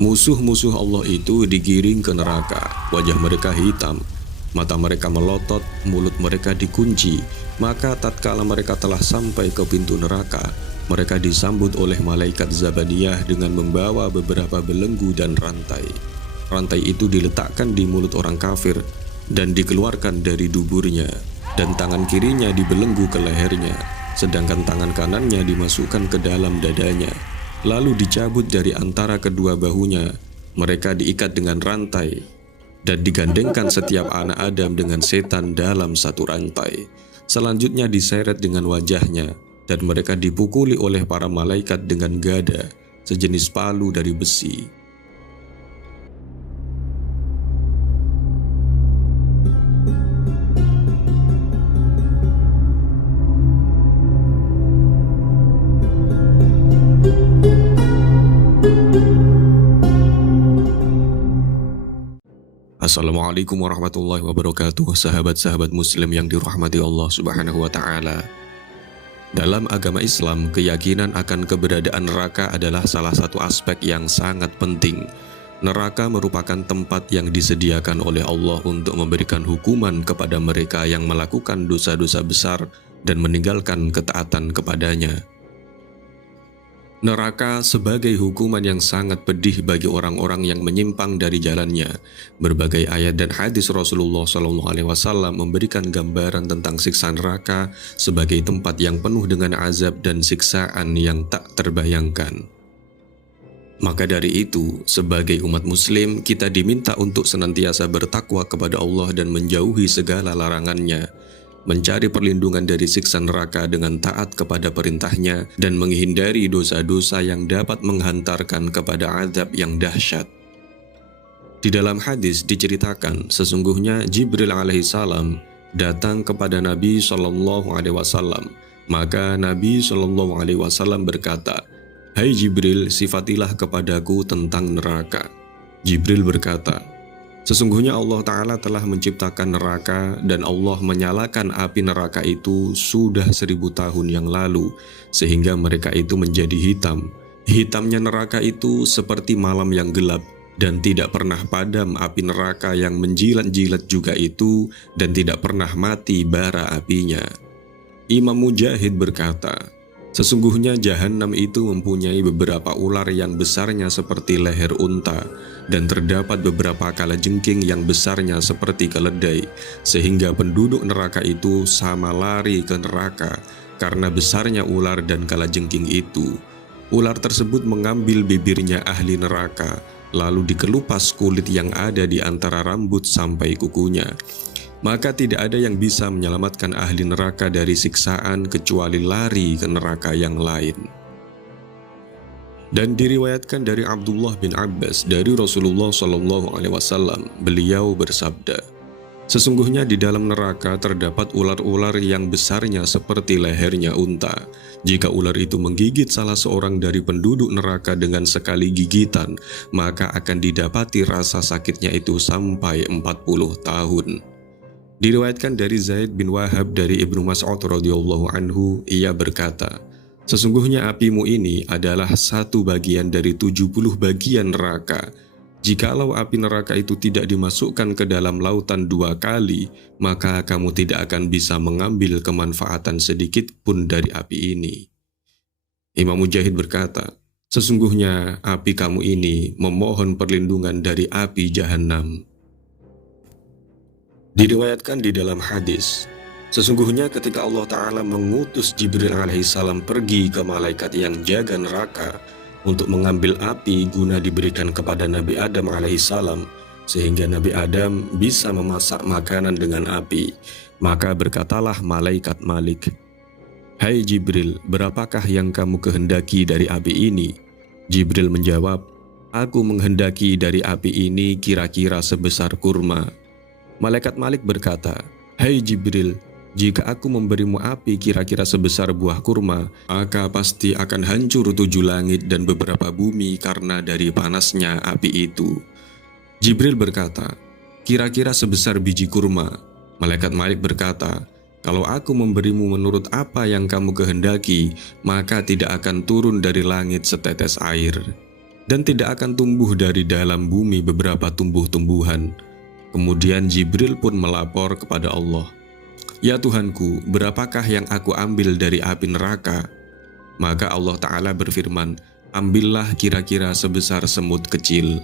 Musuh-musuh Allah itu digiring ke neraka, wajah mereka hitam, mata mereka melotot, mulut mereka dikunci. Maka tatkala mereka telah sampai ke pintu neraka, mereka disambut oleh malaikat Zabaniyah dengan membawa beberapa belenggu dan rantai. Rantai itu diletakkan di mulut orang kafir dan dikeluarkan dari duburnya, dan tangan kirinya dibelenggu ke lehernya, sedangkan tangan kanannya dimasukkan ke dalam dadanya, lalu dicabut dari antara kedua bahunya. Mereka diikat dengan rantai dan digandengkan setiap anak Adam dengan setan dalam satu rantai. Selanjutnya diseret dengan wajahnya, dan mereka dipukuli oleh para malaikat dengan gada, sejenis palu dari besi. Assalamualaikum warahmatullahi wabarakatuh, sahabat-sahabat muslim yang dirahmati Allah subhanahu wa ta'ala. Dalam agama Islam, keyakinan akan keberadaan neraka adalah salah satu aspek yang sangat penting. Neraka merupakan tempat yang disediakan oleh Allah untuk memberikan hukuman kepada mereka yang melakukan dosa-dosa besar dan meninggalkan ketaatan kepadanya. Neraka sebagai hukuman yang sangat pedih bagi orang-orang yang menyimpang dari jalannya. Berbagai ayat dan hadis Rasulullah SAW memberikan gambaran tentang siksa neraka sebagai tempat yang penuh dengan azab dan siksaan yang tak terbayangkan. Maka dari itu, sebagai umat muslim, kita diminta untuk senantiasa bertakwa kepada Allah dan menjauhi segala larangannya, mencari perlindungan dari siksa neraka dengan taat kepada perintahnya, dan menghindari dosa-dosa yang dapat menghantarkan kepada azab yang dahsyat. Di dalam hadis diceritakan, sesungguhnya Jibril alaihissalam datang kepada Nabi SAW. Maka Nabi SAW berkata, "Hai Jibril, sifatilah kepadaku tentang neraka." Jibril berkata, "Sesungguhnya Allah Ta'ala telah menciptakan neraka dan Allah menyalakan api neraka itu sudah 1000 tahun yang lalu, sehingga mereka itu menjadi hitam. Hitamnya neraka itu seperti malam yang gelap, dan tidak pernah padam api neraka yang menjilat-jilat juga itu, dan tidak pernah mati bara apinya." Imam Mujahid berkata, "Sesungguhnya Jahannam itu mempunyai beberapa ular yang besarnya seperti leher unta, dan terdapat beberapa kalajengking yang besarnya seperti keledai, sehingga penduduk neraka itu sama lari ke neraka karena besarnya ular dan kalajengking itu. Ular tersebut mengambil bibirnya ahli neraka, lalu dikelupas kulit yang ada di antara rambut sampai kukunya. Maka tidak ada yang bisa menyelamatkan ahli neraka dari siksaan kecuali lari ke neraka yang lain." Dan diriwayatkan dari Abdullah bin Abbas dari Rasulullah SAW, beliau bersabda, "Sesungguhnya di dalam neraka terdapat ular-ular yang besarnya seperti lehernya unta. Jika ular itu menggigit salah seorang dari penduduk neraka dengan sekali gigitan, maka akan didapati rasa sakitnya itu sampai 40 tahun. Diriwayatkan dari Zaid bin Wahab dari Ibnu Mas'ud radhiyallahu anhu, ia berkata, "Sesungguhnya apimu ini adalah satu bagian dari 70 bagian neraka. Jikalau api neraka itu tidak dimasukkan ke dalam lautan 2 kali, maka kamu tidak akan bisa mengambil kemanfaatan sedikit pun dari api ini." Imam Mujahid berkata, "Sesungguhnya api kamu ini memohon perlindungan dari api Jahannam." Diriwayatkan di dalam hadis, sesungguhnya ketika Allah Ta'ala mengutus Jibril alaihissalam pergi ke malaikat yang jaga neraka untuk mengambil api guna diberikan kepada Nabi Adam alaihissalam, sehingga Nabi Adam bisa memasak makanan dengan api, maka berkatalah malaikat Malik, "Hai Jibril, berapakah yang kamu kehendaki dari api ini?" Jibril menjawab, "Aku menghendaki dari api ini kira-kira sebesar kurma." Malaikat Malik berkata, "Hai Jibril, jika aku memberimu api kira-kira sebesar buah kurma, maka pasti akan hancur 7 langit dan beberapa bumi karena dari panasnya api itu." Jibril berkata, "Kira-kira sebesar biji kurma." Malaikat Malik berkata, "Kalau aku memberimu menurut apa yang kamu kehendaki, maka tidak akan turun dari langit setetes air." dan tidak akan tumbuh dari dalam bumi beberapa tumbuh-tumbuhan. Kemudian Jibril pun melapor kepada Allah, "Ya Tuhanku, berapakah yang aku ambil dari api neraka?" Maka Allah Ta'ala berfirman, "Ambillah kira-kira sebesar semut kecil."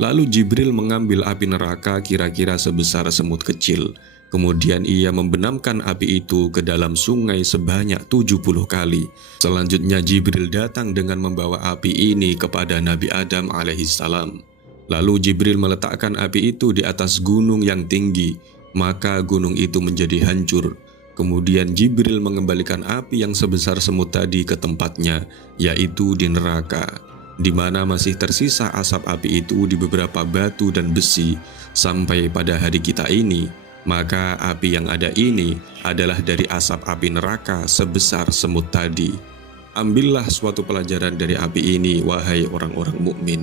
Lalu Jibril mengambil api neraka kira-kira sebesar semut kecil. Kemudian ia membenamkan api itu ke dalam sungai sebanyak 70 kali. Selanjutnya Jibril datang dengan membawa api ini kepada Nabi Adam alaihissalam. Lalu Jibril meletakkan api itu di atas gunung yang tinggi, maka gunung itu menjadi hancur. Kemudian Jibril mengembalikan api yang sebesar semut tadi ke tempatnya, yaitu di neraka, di mana masih tersisa asap api itu di beberapa batu dan besi. Sampai pada hari kita ini, maka api yang ada ini adalah dari asap api neraka sebesar semut tadi. Ambillah suatu pelajaran dari api ini, wahai orang-orang mukmin.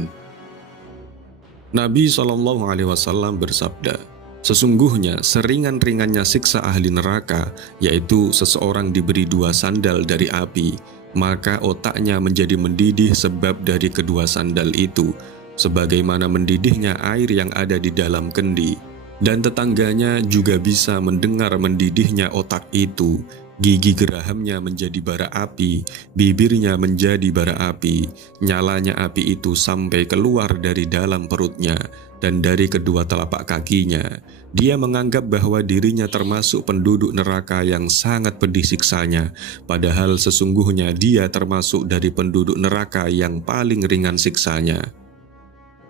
Nabi SAW bersabda, "Sesungguhnya seringan-ringannya siksa ahli neraka, yaitu seseorang diberi 2 sandal dari api, maka otaknya menjadi mendidih sebab dari kedua sandal itu, sebagaimana mendidihnya air yang ada di dalam kendi. Dan tetangganya juga bisa mendengar mendidihnya otak itu. Gigi gerahamnya menjadi bara api, bibirnya menjadi bara api. Nyalanya api itu sampai keluar dari dalam perutnya dan dari kedua telapak kakinya. Dia menganggap bahwa dirinya termasuk penduduk neraka yang sangat pedih siksanya, padahal sesungguhnya dia termasuk dari penduduk neraka yang paling ringan siksanya."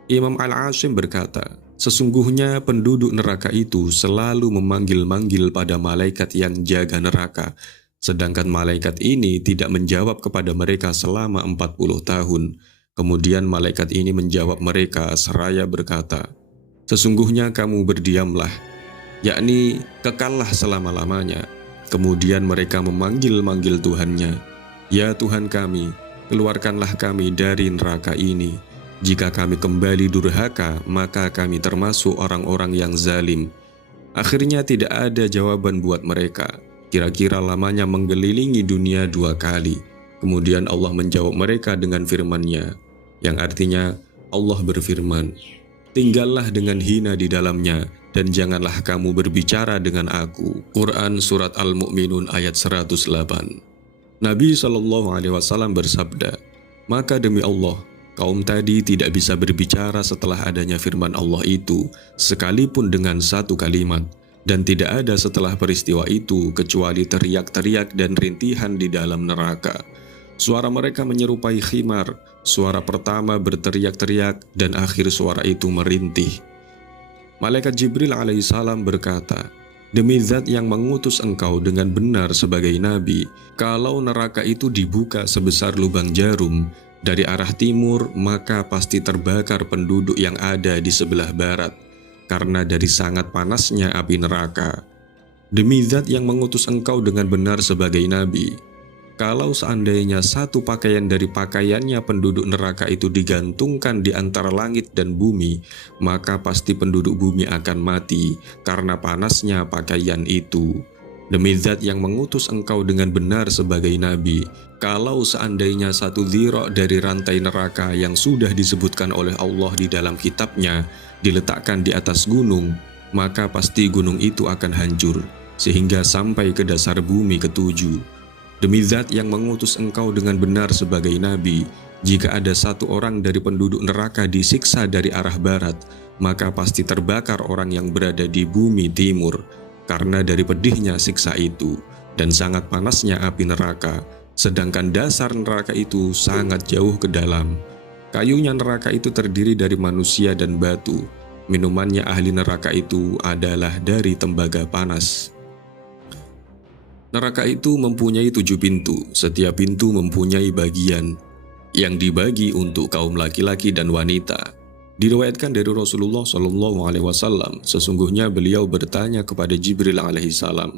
Imam Al-Asyim berkata, "Sesungguhnya penduduk neraka itu selalu memanggil-manggil pada malaikat yang jaga neraka, sedangkan malaikat ini tidak menjawab kepada mereka selama 40 tahun. Kemudian malaikat ini menjawab mereka seraya berkata, 'Sesungguhnya kamu berdiamlah,' yakni kekallah selama-lamanya. Kemudian mereka memanggil-manggil Tuhannya, 'Ya Tuhan kami, keluarkanlah kami dari neraka ini. Jika kami kembali durhaka, maka kami termasuk orang-orang yang zalim.' Akhirnya tidak ada jawaban buat mereka. Kira-kira lamanya menggelilingi dunia 2 kali. Kemudian Allah menjawab mereka dengan firman-Nya, yang artinya Allah berfirman, 'Tinggallah dengan hina di dalamnya, dan janganlah kamu berbicara dengan aku.' Quran Surat Al-Mu'minun ayat 108. Nabi SAW bersabda, "Maka demi Allah, kaum tadi tidak bisa berbicara setelah adanya firman Allah itu, sekalipun dengan 1 kalimat, dan tidak ada setelah peristiwa itu kecuali teriak-teriak dan rintihan di dalam neraka. Suara mereka menyerupai khimar, suara pertama berteriak-teriak dan akhir suara itu merintih." Malaikat Jibril alaihissalam berkata, "Demi zat yang mengutus engkau dengan benar sebagai nabi, kalau neraka itu dibuka sebesar lubang jarum dari arah timur, maka pasti terbakar penduduk yang ada di sebelah barat, karena dari sangat panasnya api neraka. Demi zat yang mengutus engkau dengan benar sebagai nabi, kalau seandainya satu pakaian dari pakaiannya penduduk neraka itu digantungkan di antara langit dan bumi, maka pasti penduduk bumi akan mati karena panasnya pakaian itu. Demi zat yang mengutus engkau dengan benar sebagai nabi, kalau seandainya 1 dhira' dari rantai neraka yang sudah disebutkan oleh Allah di dalam kitabnya diletakkan di atas gunung, maka pasti gunung itu akan hancur sehingga sampai ke dasar bumi ke-7. Demi zat yang mengutus engkau dengan benar sebagai nabi, jika ada 1 orang dari penduduk neraka disiksa dari arah barat, maka pasti terbakar orang yang berada di bumi timur, karena dari pedihnya siksa itu dan sangat panasnya api neraka, sedangkan dasar neraka itu sangat jauh ke dalam. Kayunya neraka itu terdiri dari manusia dan batu. Minumannya ahli neraka itu adalah dari tembaga panas. Neraka itu mempunyai 7 pintu, setiap pintu mempunyai bagian yang dibagi untuk kaum laki-laki dan wanita. Diriwayatkan dari Rasulullah SAW, sesungguhnya beliau bertanya kepada Jibril alaihissalam,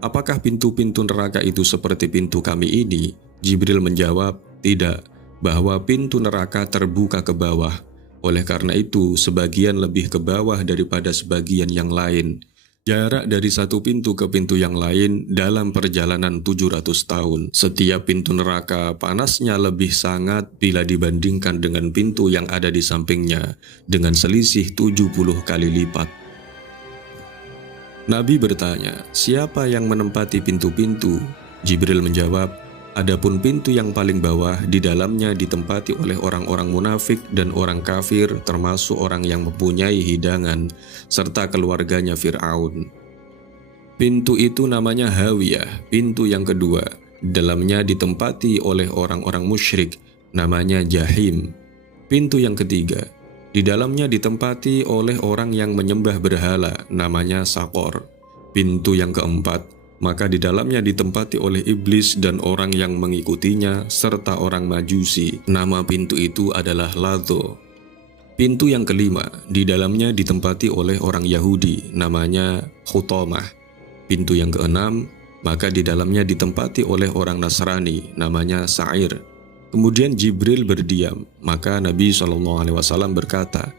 "Apakah pintu-pintu neraka itu seperti pintu kami ini?" Jibril menjawab, "Tidak, bahwa pintu neraka terbuka ke bawah. Oleh karena itu, sebagian lebih ke bawah daripada sebagian yang lain. Jarak dari satu pintu ke pintu yang lain dalam perjalanan 700 tahun. Setiap pintu neraka panasnya lebih sangat bila dibandingkan dengan pintu yang ada di sampingnya, dengan selisih 70 kali lipat. Nabi bertanya, siapa yang menempati pintu-pintu? Jibril menjawab, adapun pintu yang paling bawah di dalamnya ditempati oleh orang-orang munafik dan orang kafir, termasuk orang yang mempunyai hidangan, serta keluarganya Fir'aun. Pintu itu namanya Hawiyah, pintu yang kedua. Dalamnya ditempati oleh orang-orang musyrik, namanya Jahim. Pintu yang ketiga, di dalamnya ditempati oleh orang yang menyembah berhala, namanya Sakor. Pintu yang keempat, maka di dalamnya ditempati oleh iblis dan orang yang mengikutinya, serta orang majusi. Nama pintu itu adalah Ladho. Pintu yang kelima, di dalamnya ditempati oleh orang Yahudi, namanya Khutamah. Pintu yang keenam, maka di dalamnya ditempati oleh orang Nasrani, namanya Sa'ir. Kemudian Jibril berdiam, maka Nabi SAW berkata,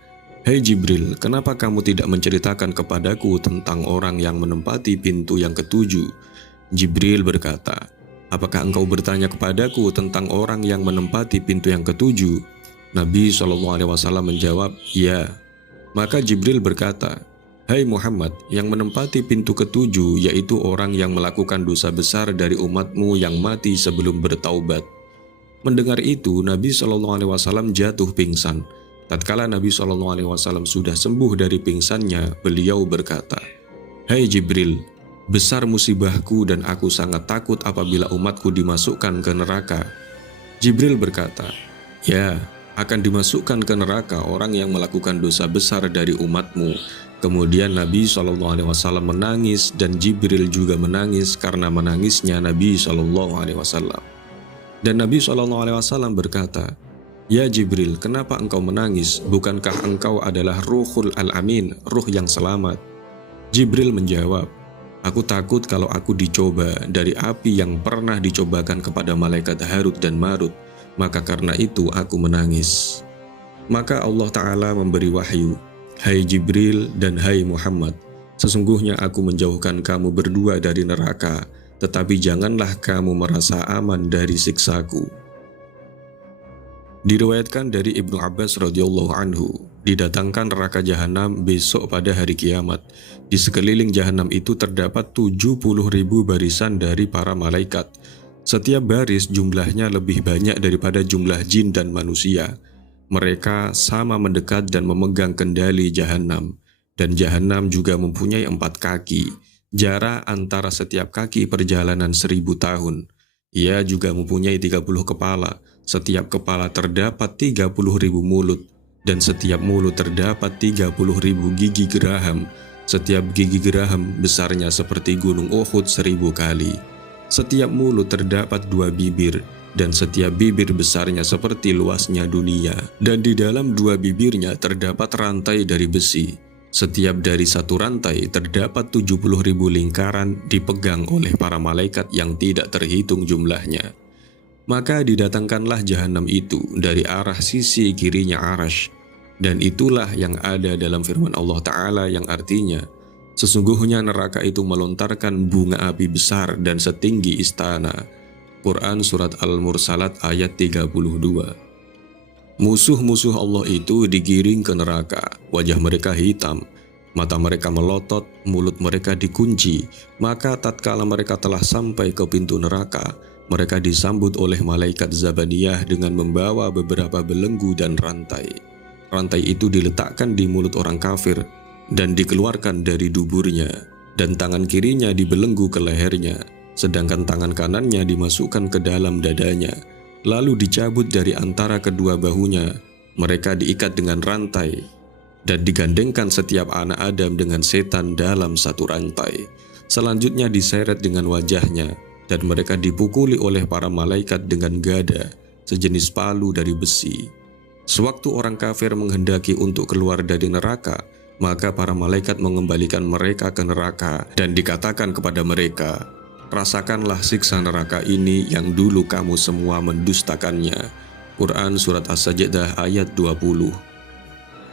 "Hei Jibril, kenapa kamu tidak menceritakan kepadaku tentang orang yang menempati pintu yang ketujuh?" Jibril berkata, "Apakah engkau bertanya kepadaku tentang orang yang menempati pintu yang ketujuh?" Nabi SAW menjawab, "Ya." Maka Jibril berkata, "Hai Muhammad, yang menempati pintu ketujuh yaitu orang yang melakukan dosa besar dari umatmu yang mati sebelum bertaubat." Mendengar itu, Nabi SAW jatuh pingsan. Tatkala Nabi SAW sudah sembuh dari pingsannya, beliau berkata, "Hai Jibril, besar musibahku dan aku sangat takut apabila umatku dimasukkan ke neraka." Jibril berkata, "Ya, akan dimasukkan ke neraka orang yang melakukan dosa besar dari umatmu." Kemudian Nabi SAW menangis dan Jibril juga menangis karena menangisnya Nabi SAW. Dan Nabi SAW berkata, "Ya Jibril, kenapa engkau menangis? Bukankah engkau adalah Ruhul Al-Amin, ruh yang selamat?" Jibril menjawab, "Aku takut kalau aku dicoba dari api yang pernah dicobakan kepada malaikat Harut dan Marut, maka karena itu aku menangis." Maka Allah Ta'ala memberi wahyu, "Hai Jibril dan hai Muhammad, sesungguhnya aku menjauhkan kamu berdua dari neraka, tetapi janganlah kamu merasa aman dari siksaku." Diriwayatkan dari Ibnu Abbas radhiyallahu anhu, didatangkan neraka jahanam besok pada hari kiamat. Di sekeliling jahanam itu terdapat 70.000 barisan dari para malaikat. Setiap baris jumlahnya lebih banyak daripada jumlah jin dan manusia. Mereka sama mendekat dan memegang kendali jahanam. Dan jahanam juga mempunyai 4 kaki. Jarak antara setiap kaki perjalanan 1000 tahun. Ia juga mempunyai 30 kepala. Setiap kepala terdapat 30.000 mulut. Dan setiap mulut terdapat 30.000 gigi geraham. Setiap gigi geraham besarnya seperti gunung Uhud 1000 kali. Setiap mulut terdapat 2 bibir. Dan setiap bibir besarnya seperti luasnya dunia. Dan di dalam 2 bibirnya terdapat rantai dari besi. Setiap dari satu rantai terdapat 70.000 lingkaran dipegang oleh para malaikat yang tidak terhitung jumlahnya. Maka didatangkanlah jahanam itu dari arah sisi kirinya Arash. Dan itulah yang ada dalam firman Allah Ta'ala yang artinya, sesungguhnya neraka itu melontarkan bunga api besar dan setinggi istana. Quran Surat Al-Mursalat ayat 32. Musuh-musuh Allah itu digiring ke neraka, wajah mereka hitam, mata mereka melotot, mulut mereka dikunci. Maka tatkala mereka telah sampai ke pintu neraka, mereka disambut oleh malaikat Zabaniyah dengan membawa beberapa belenggu dan rantai. Rantai itu diletakkan di mulut orang kafir dan dikeluarkan dari duburnya, dan tangan kirinya dibelenggu ke lehernya, sedangkan tangan kanannya dimasukkan ke dalam dadanya. Lalu dicabut dari antara kedua bahunya. Mereka diikat dengan rantai dan digandengkan setiap anak Adam dengan setan dalam satu rantai. Selanjutnya diseret dengan wajahnya dan mereka dipukuli oleh para malaikat dengan gada, sejenis palu dari besi. Sewaktu orang kafir menghendaki untuk keluar dari neraka, maka para malaikat mengembalikan mereka ke neraka dan dikatakan kepada mereka, "Rasakanlah siksa neraka ini yang dulu kamu semua mendustakannya." Quran Surat As-Sajdah ayat 20.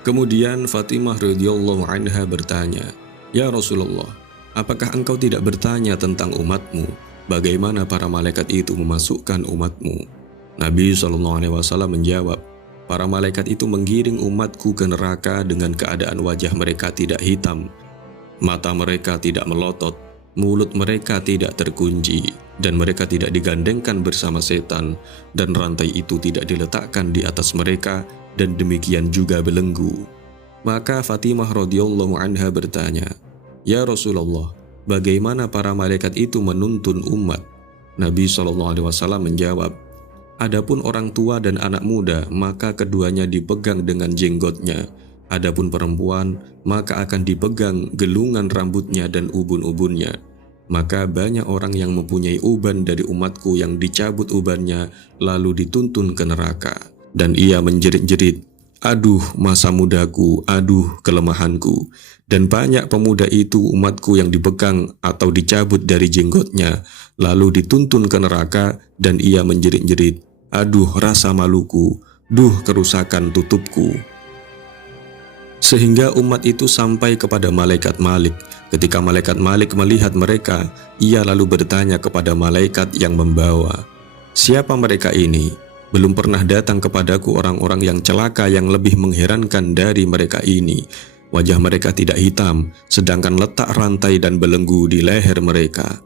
Kemudian Fatimah radhiyallahu anha bertanya, Ya Rasulullah, apakah engkau tidak bertanya tentang umatmu, bagaimana para malaikat itu memasukkan umatmu? Nabi SAW menjawab, para malaikat itu menggiring umatku ke neraka dengan keadaan wajah mereka tidak hitam, mata mereka tidak melotot, mulut mereka tidak terkunci, dan mereka tidak digandengkan bersama setan, dan rantai itu tidak diletakkan di atas mereka, dan demikian juga belenggu. Maka Fatimah radhiyallahu anha bertanya, "Ya Rasulullah, bagaimana para malaikat itu menuntun umat?" Nabi SAW menjawab, "Adapun orang tua dan anak muda, maka keduanya dipegang dengan jenggotnya. Adapun perempuan, maka akan dipegang gelungan rambutnya dan ubun-ubunnya. Maka banyak orang yang mempunyai uban dari umatku yang dicabut ubannya lalu dituntun ke neraka. Dan ia menjerit-jerit, 'Aduh masa mudaku, aduh kelemahanku.' Dan banyak pemuda itu umatku yang dipegang atau dicabut dari jenggotnya lalu dituntun ke neraka, dan ia menjerit-jerit, 'Aduh rasa maluku, duh kerusakan tutupku.' Sehingga umat itu sampai kepada malaikat Malik. Ketika malaikat Malik melihat mereka, ia lalu bertanya kepada malaikat yang membawa, 'Siapa mereka ini? Belum pernah datang kepadaku orang-orang yang celaka yang lebih mengherankan dari mereka ini. Wajah mereka tidak hitam, sedangkan letak rantai dan belenggu di leher mereka.'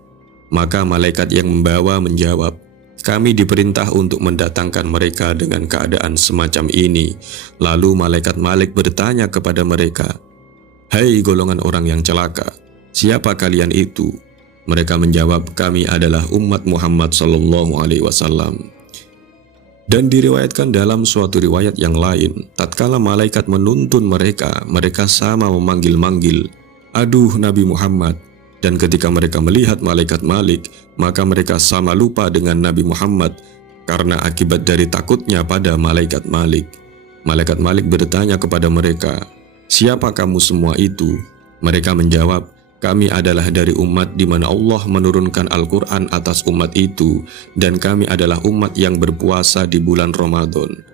Maka malaikat yang membawa menjawab, 'Kami diperintah untuk mendatangkan mereka dengan keadaan semacam ini.' Lalu malaikat Malik bertanya kepada mereka, 'Hai golongan orang yang celaka, siapa kalian itu?' Mereka menjawab, 'Kami adalah umat Muhammad SAW. Dan diriwayatkan dalam suatu riwayat yang lain, tatkala malaikat menuntun mereka, mereka sama memanggil-manggil, 'Aduh Nabi Muhammad.' Dan ketika mereka melihat malaikat Malik, maka mereka sama lupa dengan Nabi Muhammad karena akibat dari takutnya pada malaikat Malik. Malaikat Malik bertanya kepada mereka, 'Siapa kamu semua itu?' Mereka menjawab, 'Kami adalah dari umat di mana Allah menurunkan Al-Quran atas umat itu, dan kami adalah umat yang berpuasa di bulan Ramadan.'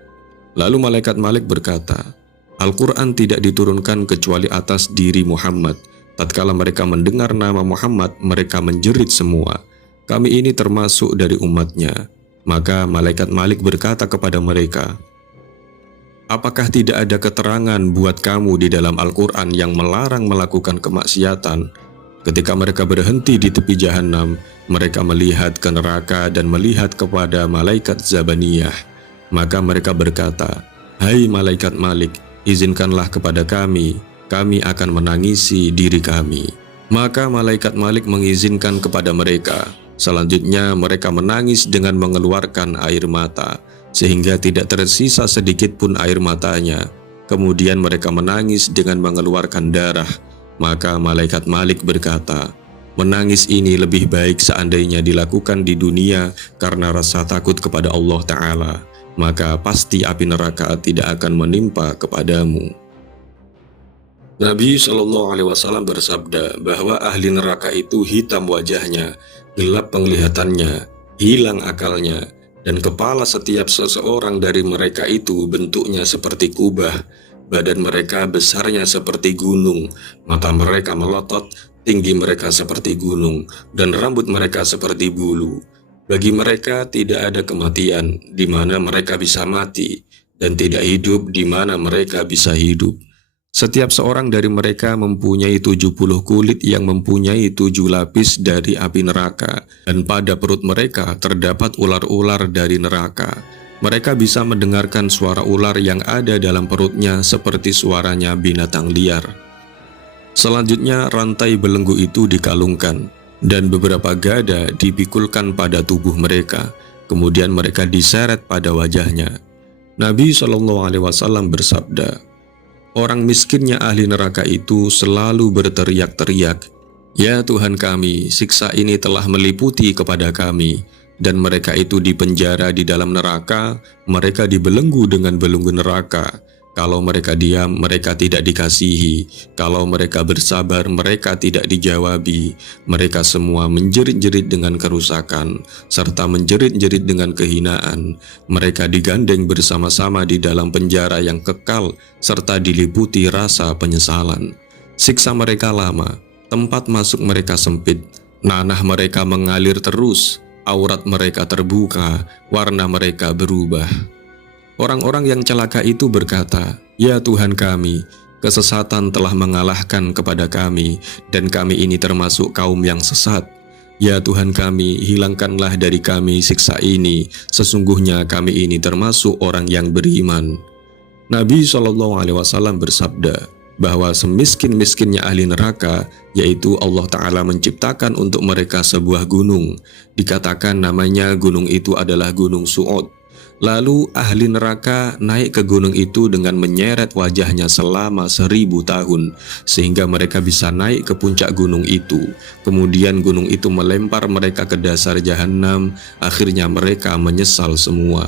Lalu malaikat Malik berkata, 'Al-Quran tidak diturunkan kecuali atas diri Muhammad.' Tatkala mereka mendengar nama Muhammad, mereka menjerit semua, 'Kami ini termasuk dari umatnya.' Maka malaikat Malik berkata kepada mereka, 'Apakah tidak ada keterangan buat kamu di dalam Al-Quran yang melarang melakukan kemaksiatan?' Ketika mereka berhenti di tepi jahanam, mereka melihat ke neraka dan melihat kepada malaikat Zabaniyah. Maka mereka berkata, 'Hai malaikat Malik, izinkanlah kepada kami akan menangisi diri kami.' Maka malaikat Malik mengizinkan kepada mereka. Selanjutnya mereka menangis dengan mengeluarkan air mata, sehingga tidak tersisa sedikit pun air matanya. Kemudian mereka menangis dengan mengeluarkan darah. Maka malaikat Malik berkata, 'Menangis ini lebih baik seandainya dilakukan di dunia karena rasa takut kepada Allah Ta'ala, maka pasti api neraka tidak akan menimpa kepadamu.' Nabi SAW bersabda bahwa ahli neraka itu hitam wajahnya, gelap penglihatannya, hilang akalnya, dan kepala setiap seseorang dari mereka itu bentuknya seperti kubah, badan mereka besarnya seperti gunung, mata mereka melotot, tinggi mereka seperti gunung, dan rambut mereka seperti bulu. Bagi mereka tidak ada kematian di mana mereka bisa mati, dan tidak hidup di mana mereka bisa hidup. Setiap seorang dari mereka mempunyai 70 kulit yang mempunyai 7 lapis dari api neraka, dan pada perut mereka terdapat ular-ular dari neraka. Mereka bisa mendengarkan suara ular yang ada dalam perutnya seperti suaranya binatang liar. Selanjutnya rantai belenggu itu dikalungkan, dan beberapa gada dipikulkan pada tubuh mereka. Kemudian mereka diseret pada wajahnya. Nabi SAW bersabda, orang miskinnya ahli neraka itu selalu berteriak-teriak, "Ya Tuhan kami, siksa ini telah meliputi kepada kami." Dan mereka itu dipenjara di dalam neraka, mereka dibelenggu dengan belenggu neraka. Kalau mereka diam, mereka tidak dikasihi. Kalau mereka bersabar, mereka tidak dijawabi. Mereka semua menjerit-jerit dengan kerusakan, serta menjerit-jerit dengan kehinaan. Mereka digandeng bersama-sama di dalam penjara yang kekal, serta diliputi rasa penyesalan. Siksa mereka lama, tempat masuk mereka sempit, nanah mereka mengalir terus, aurat mereka terbuka, warna mereka berubah. Orang-orang yang celaka itu berkata, "Ya Tuhan kami, kesesatan telah mengalahkan kepada kami, dan kami ini termasuk kaum yang sesat. Ya Tuhan kami, hilangkanlah dari kami siksa ini, sesungguhnya kami ini termasuk orang yang beriman." Nabi SAW bersabda bahwa semiskin-miskinnya ahli neraka, yaitu Allah Ta'ala menciptakan untuk mereka sebuah gunung. Dikatakan namanya gunung itu adalah Gunung Su'ud. Lalu ahli neraka naik ke gunung itu dengan menyeret wajahnya selama 1000 tahun, sehingga mereka bisa naik ke puncak gunung itu. Kemudian gunung itu melempar mereka ke dasar jahanam, akhirnya mereka menyesal semua.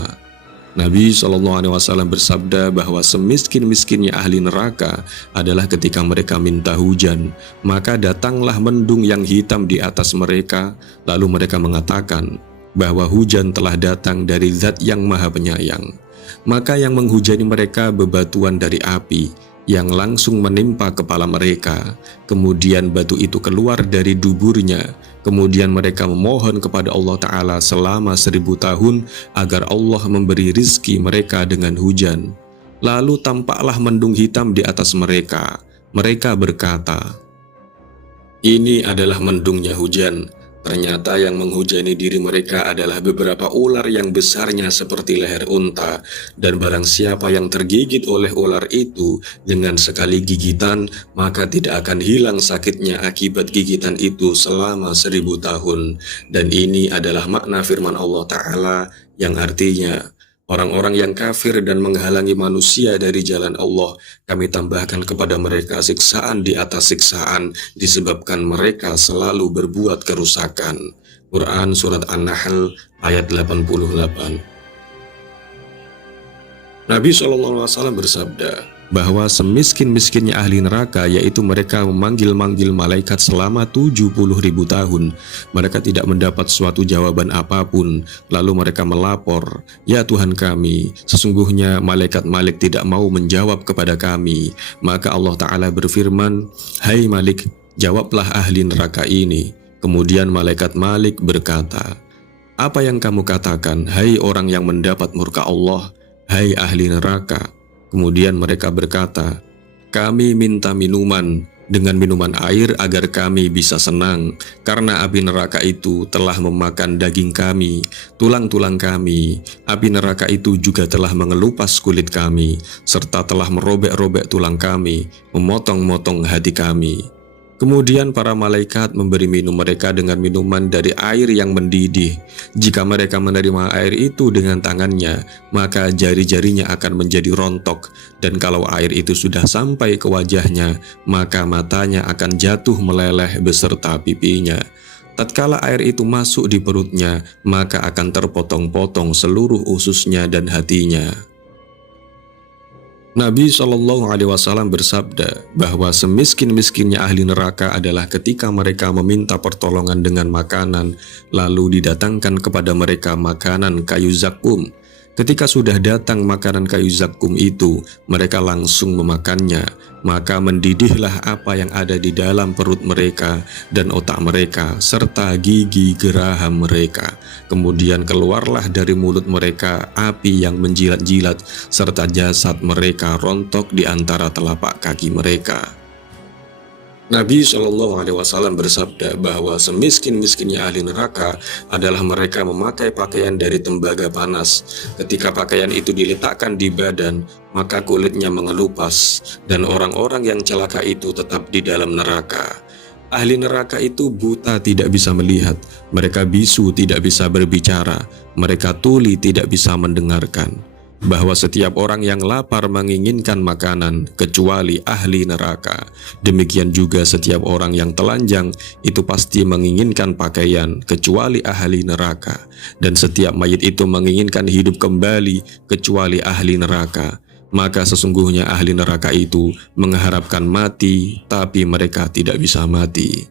Nabi SAW bersabda bahwa semiskin-miskinnya ahli neraka adalah ketika mereka minta hujan, maka datanglah mendung yang hitam di atas mereka, lalu mereka mengatakan bahwa hujan telah datang dari Zat yang Maha Penyayang. Maka yang menghujani mereka bebatuan dari api yang langsung menimpa kepala mereka. Kemudian batu itu keluar dari duburnya. Kemudian mereka memohon kepada Allah Ta'ala selama 1000 tahun agar Allah memberi rizki mereka dengan hujan. Lalu tampaklah mendung hitam di atas mereka. Mereka berkata, "Ini adalah mendungnya hujan." Ternyata yang menghujani diri mereka adalah beberapa ular yang besarnya seperti leher unta, dan barang siapa yang tergigit oleh ular itu dengan sekali gigitan, maka tidak akan hilang sakitnya akibat gigitan itu selama 1000 tahun. Dan ini adalah makna firman Allah Ta'ala yang artinya, orang-orang yang kafir dan menghalangi manusia dari jalan Allah, kami tambahkan kepada mereka siksaan di atas siksaan disebabkan mereka selalu berbuat kerusakan. Quran Surat An-Nahl ayat 88. Nabi SAW bersabda bahwa semiskin-miskinnya ahli neraka, yaitu mereka memanggil-manggil malaikat selama 70.000 tahun. Mereka tidak mendapat suatu jawaban apapun. Lalu mereka melapor, "Ya Tuhan kami, sesungguhnya malaikat Malik tidak mau menjawab kepada kami." Maka Allah Ta'ala berfirman, "Hai Malik, jawablah ahli neraka ini." Kemudian malaikat Malik berkata, "Apa yang kamu katakan, hai orang yang mendapat murka Allah, hai ahli neraka?" Kemudian mereka berkata, "Kami minta minuman dengan minuman air agar kami bisa senang, karena api neraka itu telah memakan daging kami, tulang-tulang kami. Api neraka itu juga telah mengelupas kulit kami, serta telah merobek-robek tulang kami, memotong-motong hati kami." Kemudian para malaikat memberi minum mereka dengan minuman dari air yang mendidih. Jika mereka menerima air itu dengan tangannya, maka jari-jarinya akan menjadi rontok. Dan kalau air itu sudah sampai ke wajahnya, maka matanya akan jatuh meleleh beserta pipinya. Tatkala air itu masuk di perutnya, maka akan terpotong-potong seluruh ususnya dan hatinya. Nabi SAW bersabda bahwa semiskin-miskinnya ahli neraka adalah ketika mereka meminta pertolongan dengan makanan, lalu didatangkan kepada mereka makanan kayu zakum. Ketika sudah datang makanan kayu zakum itu, mereka langsung memakannya, maka mendidihlah apa yang ada di dalam perut mereka dan otak mereka, serta gigi geraham mereka. Kemudian keluarlah dari mulut mereka api yang menjilat-jilat, serta jasad mereka rontok di antara telapak kaki mereka. Nabi SAW bersabda bahwa semiskin-miskinnya ahli neraka adalah mereka memakai pakaian dari tembaga panas. Ketika pakaian itu diletakkan di badan, maka kulitnya mengelupas, dan orang-orang yang celaka itu tetap di dalam neraka. Ahli neraka itu buta, tidak bisa melihat, mereka bisu, tidak bisa berbicara, mereka tuli, tidak bisa mendengarkan. Bahwa setiap orang yang lapar menginginkan makanan kecuali ahli neraka. Demikian juga setiap orang yang telanjang itu pasti menginginkan pakaian kecuali ahli neraka. Dan setiap mayit itu menginginkan hidup kembali kecuali ahli neraka. Maka sesungguhnya ahli neraka itu mengharapkan mati, tapi mereka tidak bisa mati.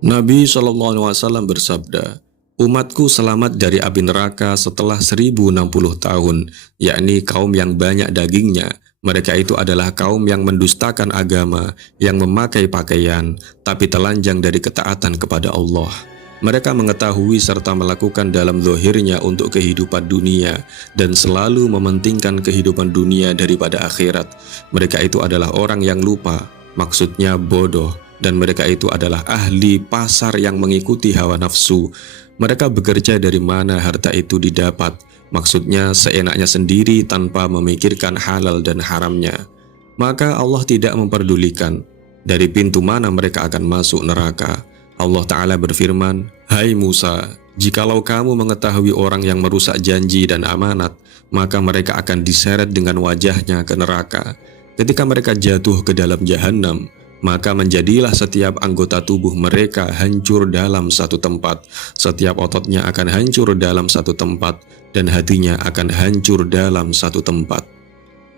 Nabi SAW bersabda, "Umatku selamat dari api neraka setelah 1060 tahun, yakni kaum yang banyak dagingnya, Mereka itu adalah kaum yang mendustakan agama, yang memakai pakaian, tapi telanjang dari ketaatan kepada Allah. Mereka mengetahui serta melakukan dalam zahirnya untuk kehidupan dunia dan selalu mementingkan kehidupan dunia daripada akhirat. Mereka itu adalah orang yang lupa, maksudnya bodoh, dan mereka itu adalah ahli pasar yang mengikuti hawa nafsu. Mereka bekerja dari mana harta itu didapat, maksudnya seenaknya sendiri tanpa memikirkan halal dan haramnya. Maka Allah tidak memperdulikan dari pintu mana mereka akan masuk neraka. Allah Ta'ala berfirman, "Hai Musa, jikalau kamu mengetahui orang yang merusak janji dan amanat, maka mereka akan diseret dengan wajahnya ke neraka. Ketika mereka jatuh ke dalam jahanam, maka menjadilah setiap anggota tubuh mereka hancur dalam satu tempat. Setiap ototnya akan hancur dalam satu tempat, dan hatinya akan hancur dalam satu tempat."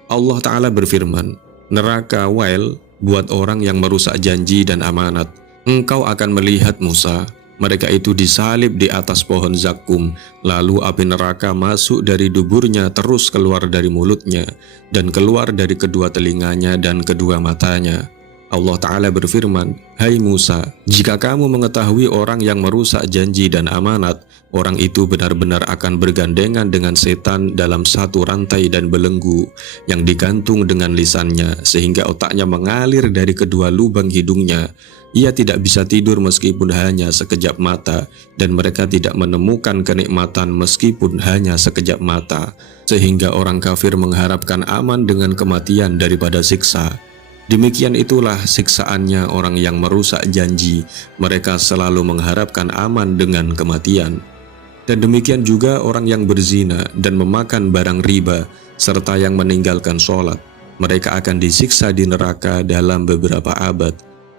Allah Ta'ala berfirman, "Neraka wail buat orang yang merusak janji dan amanat. Engkau akan melihat Musa, mereka itu disalib di atas pohon zakum, lalu api neraka masuk dari duburnya terus keluar dari mulutnya, dan keluar dari kedua telinganya dan kedua matanya." Allah Ta'ala berfirman, "Hai Musa, jika kamu mengetahui orang yang merusak janji dan amanat, orang itu benar-benar akan bergandengan dengan setan dalam satu rantai dan belenggu yang digantung dengan lisannya, sehingga otaknya mengalir dari kedua lubang hidungnya. Ia tidak bisa tidur meskipun hanya sekejap mata, dan mereka tidak menemukan kenikmatan meskipun hanya sekejap mata, sehingga orang kafir mengharapkan aman dengan kematian daripada siksa. Demikian itulah siksaannya orang yang merusak janji. Mereka selalu mengharapkan aman dengan kematian. Dan demikian juga orang yang berzina dan memakan barang riba, serta yang meninggalkan sholat. Mereka akan disiksa di neraka dalam beberapa abad."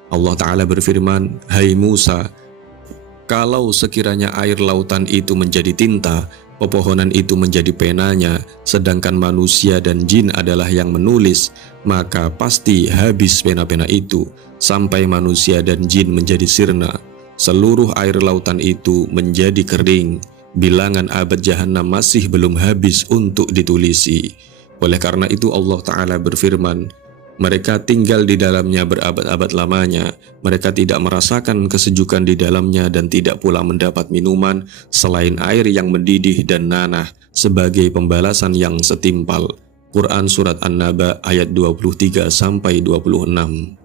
Allah Ta'ala berfirman, "Hai Musa, kalau sekiranya air lautan itu menjadi tinta, pepohonan itu menjadi penanya, sedangkan manusia dan jin adalah yang menulis, maka pasti habis pena-pena itu, sampai manusia dan jin menjadi sirna. Seluruh air lautan itu menjadi kering. Bilangan abad jahanam masih belum habis untuk ditulisi." Oleh karena itu Allah Ta'ala berfirman, "Mereka tinggal di dalamnya berabad-abad lamanya. Mereka tidak merasakan kesejukan di dalamnya dan tidak pula mendapat minuman selain air yang mendidih dan nanah sebagai pembalasan yang setimpal." Quran Surat An-Naba ayat 23-26.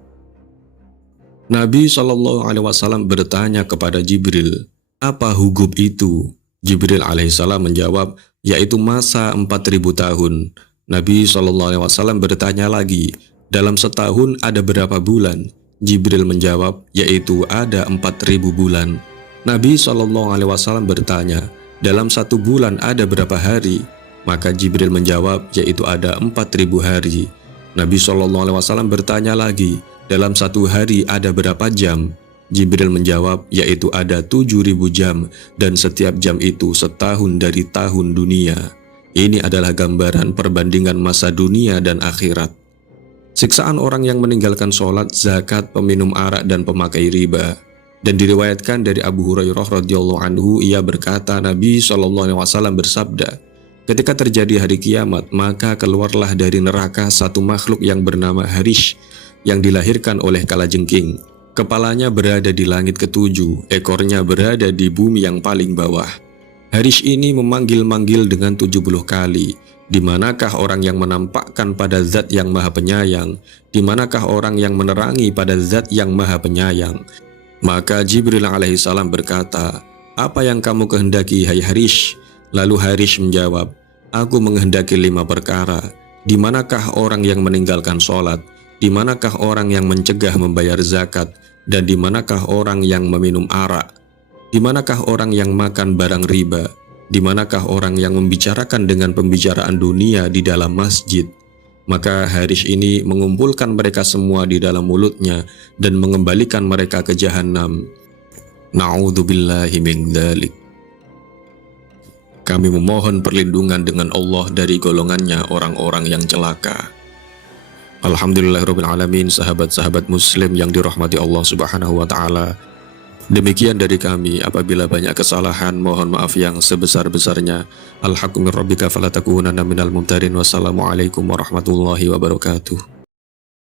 Nabi SAW bertanya kepada Jibril, "Apa hugub itu?" Jibril alaihissalam menjawab, "Yaitu masa 4.000 tahun." Nabi SAW bertanya lagi, "Dalam setahun ada berapa bulan?" Jibril menjawab, "Yaitu ada 4.000 bulan." Nabi SAW bertanya, "Dalam satu bulan ada berapa hari?" Maka Jibril menjawab, "Yaitu ada 4.000 hari." Nabi SAW bertanya lagi, "Dalam satu hari ada berapa jam?" Jibril menjawab, "Yaitu ada 7.000 jam, dan setiap jam itu setahun dari tahun dunia." Ini adalah gambaran perbandingan masa dunia dan akhirat. Siksaan orang yang meninggalkan sholat, zakat, peminum arak, dan pemakai riba. Dan diriwayatkan dari Abu Hurairah radhiyallahu anhu, ia berkata, Nabi SAW bersabda, "Ketika terjadi hari kiamat, maka keluarlah dari neraka satu makhluk yang bernama Harish, yang dilahirkan oleh kalajengking. Kepalanya berada di langit ketujuh, ekornya berada di bumi yang paling bawah. Harish ini memanggil-manggil dengan 70 kali, di manakah orang yang menampakkan pada zat yang maha penyayang? Di manakah orang yang menerangi pada zat yang maha penyayang?" Maka Jibril alaihissalam berkata, "Apa yang kamu kehendaki, hai Harish?" Lalu Harish menjawab, "Aku menghendaki 5 perkara. Di manakah orang yang meninggalkan sholat? Di manakah orang yang mencegah membayar zakat? Dan di manakah orang yang meminum arak? Di manakah orang yang makan barang riba? Di manakah orang yang membicarakan dengan pembicaraan dunia di dalam masjid?" Maka Harish ini mengumpulkan mereka semua di dalam mulutnya dan mengembalikan mereka ke jahanam. Na'udzubillahi min dzalik. Kami memohon perlindungan dengan Allah dari golongannya orang-orang yang celaka. Alhamdulillahirabbil alamin, sahabat-sahabat muslim yang dirahmati Allah Subhanahu wa taala. Demikian dari kami, apabila banyak kesalahan, mohon maaf yang sebesar-besarnya. Al-haqqu min rabbika fala takunanna minal mumtarin. Wassalamualaikum warahmatullahi wabarakatuh.